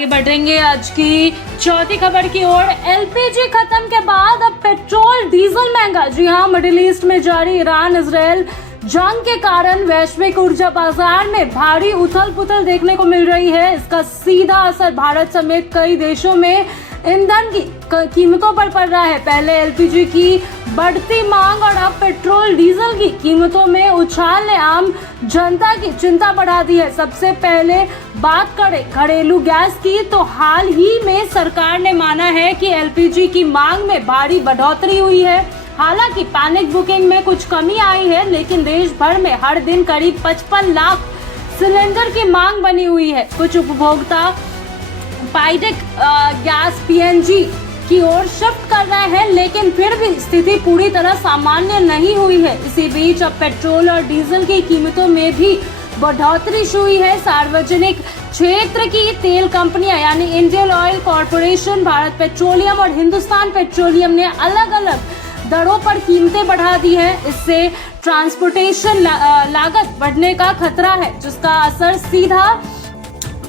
आगे बढ़ेंगे आज की चौथी खबर की ओर। एलपीजी खत्म के बाद अब पेट्रोल डीजल महंगा। जी हाँ, मिडिल ईस्ट में जारी ईरान इजराइल जंग के कारण वैश्विक ऊर्जा बाजार में भारी उथल पुथल देखने को मिल रही है। इसका सीधा असर भारत समेत कई देशों में ईंधन की कीमतों पर पड़ रहा है। पहले एलपीजी की बढ़ती मांग और अब पेट्रोल डीजल की कीमतों में उछाल ने आम जनता की चिंता बढ़ा दी है। सबसे पहले बात करें घरेलू गैस की, तो हाल ही में सरकार ने माना है कि एलपीजी की मांग में भारी बढ़ोतरी हुई है। हालांकि पैनिक बुकिंग में कुछ कमी आई है, लेकिन देश भर में हर दिन करीब 55 लाख सिलेंडर की मांग बनी हुई है। कुछ उपभोक्ता पायलट गैस पीएनजी की ओर शिफ्ट कर रहे हैं, लेकिन फिर भी स्थिति पूरी तरह सामान्य नहीं हुई है। इसी बीच अब पेट्रोल और डीजल की कीमतों में भी बढ़ोतरी हुई है। सार्वजनिक क्षेत्र की तेल कंपनियां यानी Indian oil corporation, Bharat petroleum और हिंदुस्तान पेट्रोलियम ने अलग अलग दरों पर कीमतें बढ़ा दी है। इससे ट्रांसपोर्टेशन लागत बढ़ने का खतरा है, जिसका असर सीधा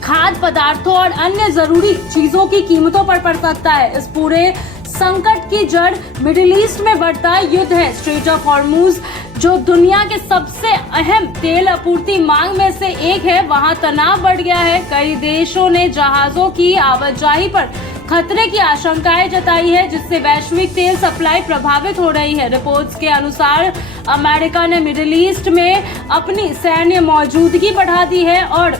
खाद्य पदार्थों और अन्य जरूरी चीजों की कीमतों पर पड़ सकता है। इस पूरे संकट की जड़ मिडिल ईस्ट में बढ़ता युद्ध है। स्ट्रेट ऑफ हॉर्मुज, जो दुनिया के सबसे अहम तेल आपूर्ति मार्ग में से एक है, वहां तनाव बढ़ गया है। कई देशों ने जहाजों की आवाजाही पर खतरे की आशंकाएं जताई है, जिससे वैश्विक तेल सप्लाई प्रभावित हो रही है। रिपोर्ट्स के अनुसार अमेरिका ने मिडिल ईस्ट में अपनी सैन्य मौजूदगी बढ़ा दी है और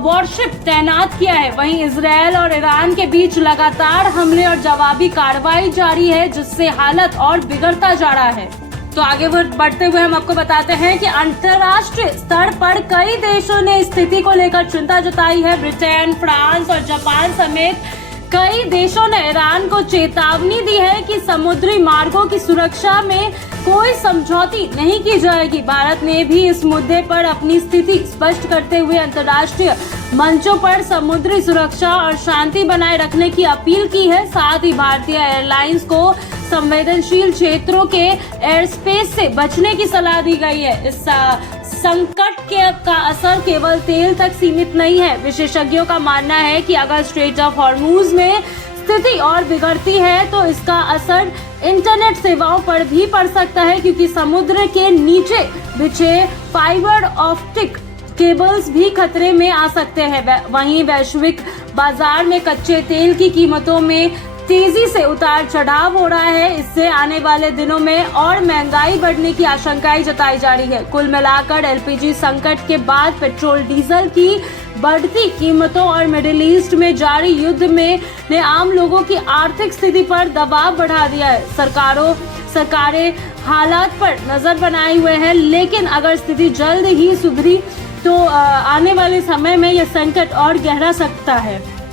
वॉरशिप तैनात किया है। वहीं इजराइल और ईरान के बीच लगातार हमले और जवाबी कार्रवाई जारी है, जिससे हालत और बिगड़ता जा रहा है। तो आगे बढ़ते हुए हम आपको बताते हैं कि अंतर्राष्ट्रीय स्तर पर कई देशों ने स्थिति को लेकर चिंता जताई है। ब्रिटेन, फ्रांस और जापान समेत कई देशों ने ईरान को चेतावनी दी है कि समुद्री मार्गों की सुरक्षा में कोई समझौती नहीं की जाएगी। भारत ने भी इस मुद्दे पर अपनी स्थिति स्पष्ट करते हुए अंतर्राष्ट्रीय मंचों पर समुद्री सुरक्षा और शांति बनाए रखने की अपील की है। साथ ही भारतीय एयरलाइंस को संवेदनशील क्षेत्रों के एयर स्पेस से बचने की सलाह दी गई है। इस संकट का असर केवल तेल तक सीमित नहीं है। विशेषज्ञों का मानना है कि अगर स्ट्रेट ऑफ हॉर्मुज में स्थिति और बिगड़ती है तो इसका असर इंटरनेट सेवाओं पर भी पड़ सकता है, क्योंकि समुद्र के नीचे बिछे फाइबर ऑप्टिक केबल्स भी खतरे में आ सकते हैं। वहीं वैश्विक बाजार में कच्चे तेल की कीमतों में तेजी से उतार चढ़ाव हो रहा है। इससे आने वाले दिनों में और महंगाई बढ़ने की आशंकाएं जताई जा रही है। कुल मिलाकर एलपीजी संकट के बाद पेट्रोल डीजल की बढ़ती कीमतों और मिडिल ईस्ट में जारी युद्ध में ने आम लोगों की आर्थिक स्थिति पर दबाव बढ़ा दिया है। सरकारें हालात पर नजर बनाए हुए हैं, लेकिन अगर स्थिति जल्द ही सुधरी तो आने वाले समय में यह संकट और गहरा सकता है।